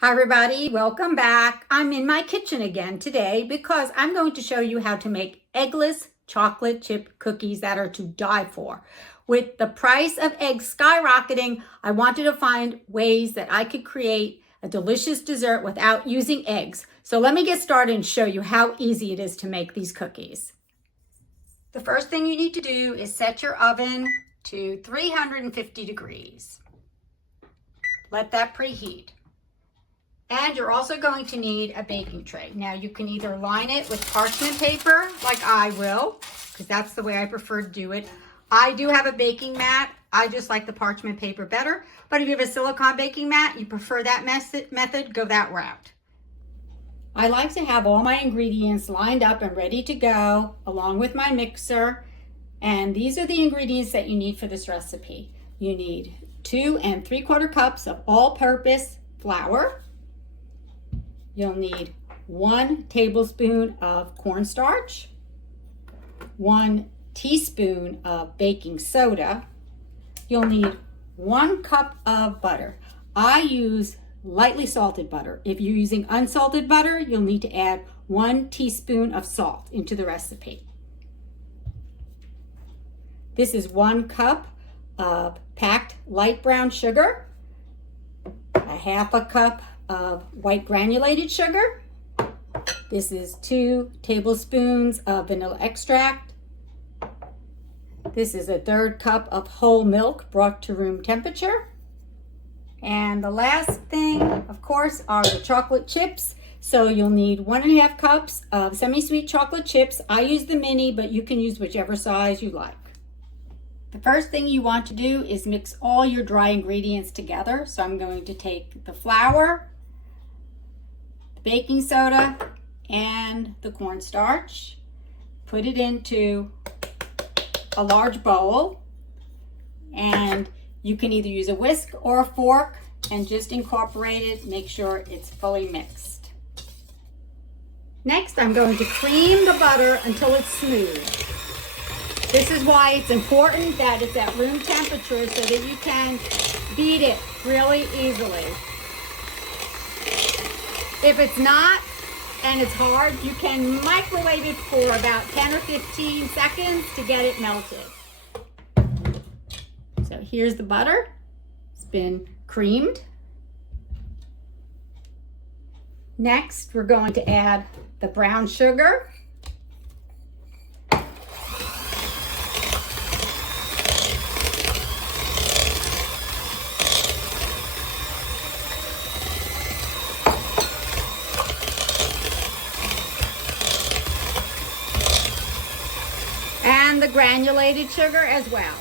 Hi everybody, welcome back. I'm in my kitchen again today because I'm going to show you how to make eggless chocolate chip cookies that are to die for. With the price of eggs skyrocketing, I wanted to find ways that I could create a delicious dessert without using eggs. So let me get started and show you how easy it is to make these cookies. The first thing you need to do is set your oven to 350 degrees. Let that preheat. And you're also going to need a baking tray. Now you can either line it with parchment paper like I will, because that's the way I prefer to do it. I do have a baking mat. I just like the parchment paper better. But if you have a silicone baking mat, you prefer that method, go that route. I like to have all my ingredients lined up and ready to go, along with my mixer. And these are the ingredients that you need for this recipe. You need 2 3/4 cups of all-purpose flour. You'll need 1 tablespoon of cornstarch, 1 teaspoon of baking soda. You'll need 1 cup of butter. I use lightly salted butter. If you're using unsalted butter, you'll need to add 1 teaspoon of salt into the recipe. This is 1 cup of packed light brown sugar, a half a cup of white granulated sugar. This is 2 tablespoons of vanilla extract. This is a 1/3 cup of whole milk brought to room temperature. And the last thing, of course, are the chocolate chips. So you'll need 1 1/2 cups of semi-sweet chocolate chips. I use the mini, but you can use whichever size you like. The first thing you want to do is mix all your dry ingredients together. So I'm going to take the flour, the baking soda, and the cornstarch. Put it into a large bowl, and you can either use a whisk or a fork and just incorporate it. Make sure it's fully mixed. Next, I'm going to cream the butter until it's smooth. This is why it's important that it's at room temperature so that you can beat it really easily. If it's not and it's hard, you can microwave it for about 10 or 15 seconds to get it melted. So here's the butter. It's been creamed. Next, we're going to add the brown sugar. And the granulated sugar as well.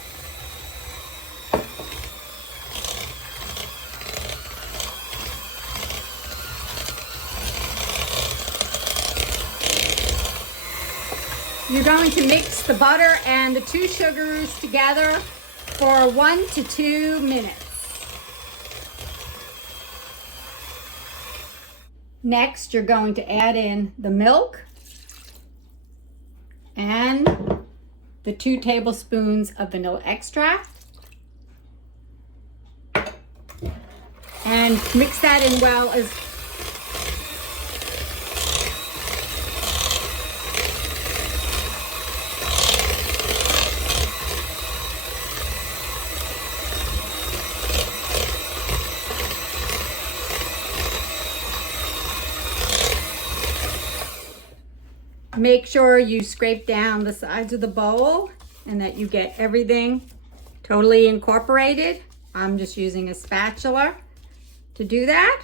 You're going to mix the butter and the 2 sugars together for 1 to 2 minutes. Next, you're going to add in the milk and the 2 tablespoons of vanilla extract, and mix that in well as make sure you scrape down the sides of the bowl and that you get everything totally incorporated. I'm just using a spatula to do that.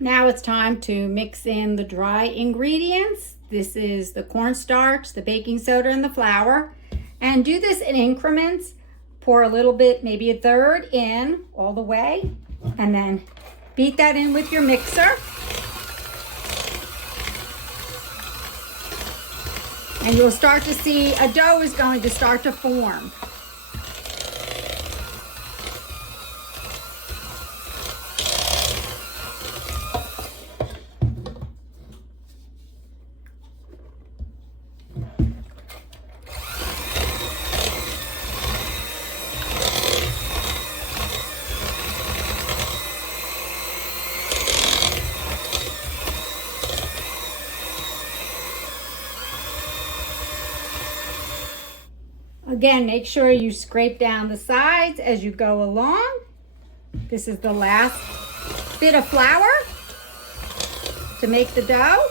Now it's time to mix in the dry ingredients. This is the cornstarch, the baking soda, and the flour. And do this in increments. Pour a little bit, maybe a third in all the way, and then beat that in with your mixer. And you'll start to see a dough is going to start to form. Again, make sure you scrape down the sides as you go along. This is the last bit of flour to make the dough.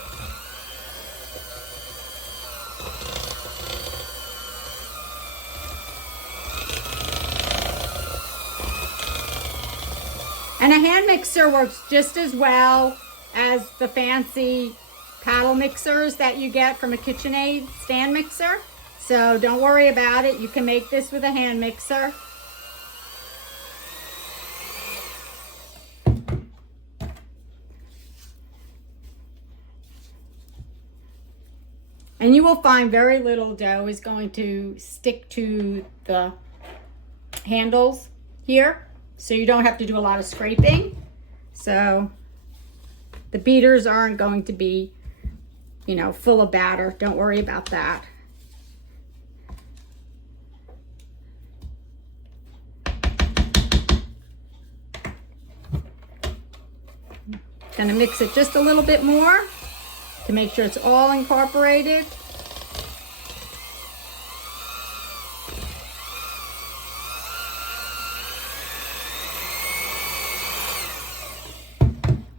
And a hand mixer works just as well as the fancy paddle mixers that you get from a KitchenAid stand mixer. So don't worry about it. You can make this with a hand mixer. And you will find very little dough is going to stick to the handles here. So you don't have to do a lot of scraping. So the beaters aren't going to be, you know, full of batter. Don't worry about that. Gonna mix it just a little bit more to make sure it's all incorporated.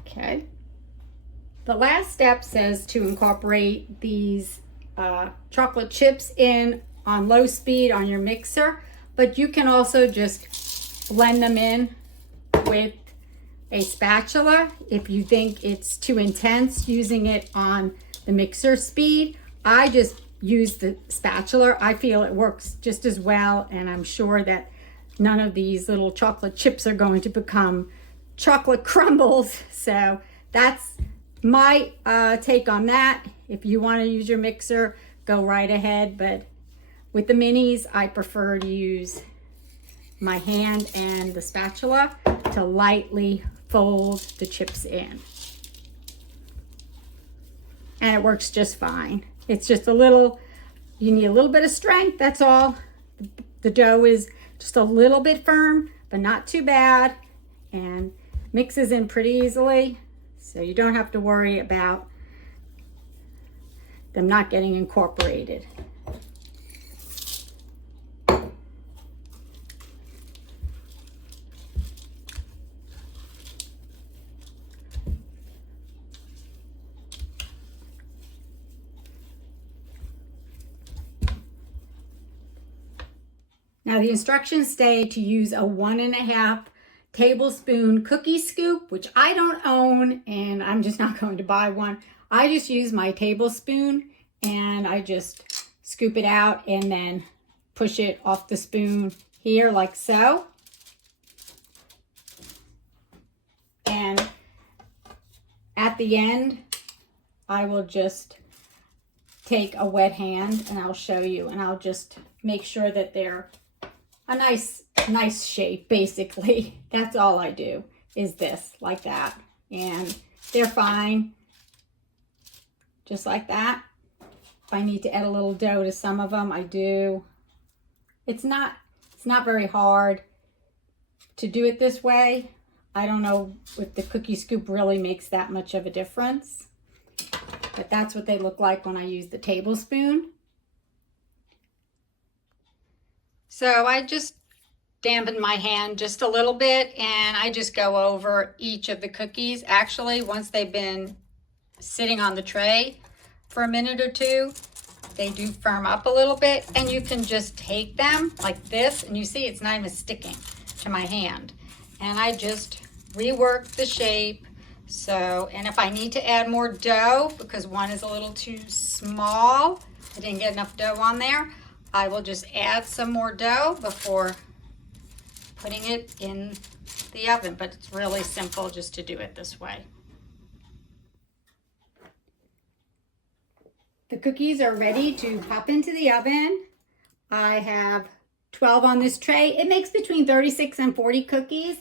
Okay. The last step says to incorporate these chocolate chips in on low speed on your mixer, but you can also just blend them in with a spatula if you think it's too intense using it on the mixer speed. I just use the spatula. I feel it works just as well, and I'm sure that none of these little chocolate chips are going to become chocolate crumbles. So that's my take on that. If you want to use your mixer, go right ahead, but with the minis I prefer to use my hand and the spatula to lightly fold the chips in. And it works just fine. It's just a little, you need a little bit of strength, that's all. The dough is just a little bit firm, but not too bad, and mixes in pretty easily. So you don't have to worry about them not getting incorporated. Now the instructions say to use a 1.5 tablespoon cookie scoop, which I don't own and I'm just not going to buy one. I just use my tablespoon and I just scoop it out and then push it off the spoon here like so. And at the end, I will just take a wet hand and I'll show you, and I'll just make sure that they're a nice shape, basically. That's all I do, is this, like that. And they're fine, just like that. If I need to add a little dough to some of them, I do. It's not very hard to do it this way. I don't know if the cookie scoop really makes that much of a difference, but that's what they look like when I use the tablespoon. So I just dampen my hand just a little bit, and I just go over each of the cookies. Actually, once they've been sitting on the tray for a minute or two, they do firm up a little bit, and you can just take them like this, and you see it's not even sticking to my hand. And I just rework the shape. So, and if I need to add more dough because one is a little too small, I didn't get enough dough on there, I will just add some more dough before putting it in the oven. But it's really simple just to do it this way. The cookies are ready to pop into the oven. I have 12 on this tray. It makes between 36 and 40 cookies.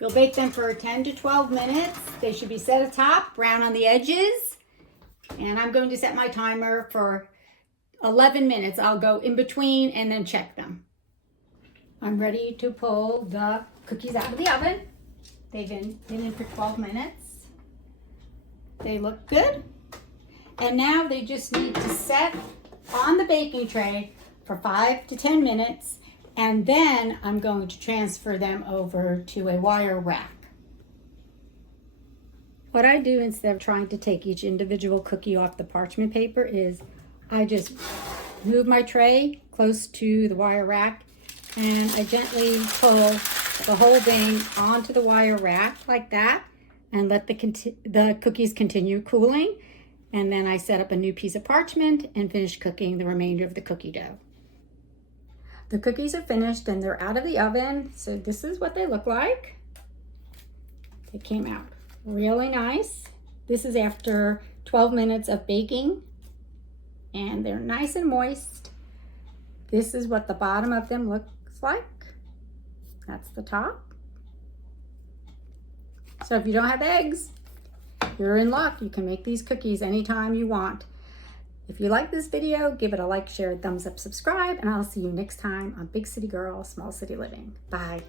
You'll bake them for 10 to 12 minutes. They should be set atop, brown on the edges. And I'm going to set my timer for 11 minutes. I'll go in between and then check them. I'm ready to pull the cookies out of the oven. They've been in for 12 minutes. They look good. And now they just need to set on the baking tray for 5 to 10 minutes, and then I'm going to transfer them over to a wire rack. What I do instead of trying to take each individual cookie off the parchment paper is I just move my tray close to the wire rack and I gently pull the whole thing onto the wire rack like that and let the cookies continue cooling. And then I set up a new piece of parchment and finish cooking the remainder of the cookie dough. The cookies are finished and they're out of the oven. So this is what they look like. They came out really nice. This is after 12 minutes of baking and they're nice and moist. This is what the bottom of them looks like. That's the top. So if you don't have eggs, you're in luck. You can make these cookies anytime you want. If you like this video, give it a like, share, thumbs up, subscribe, and I'll see you next time on Big City Girl, Small City Living. Bye.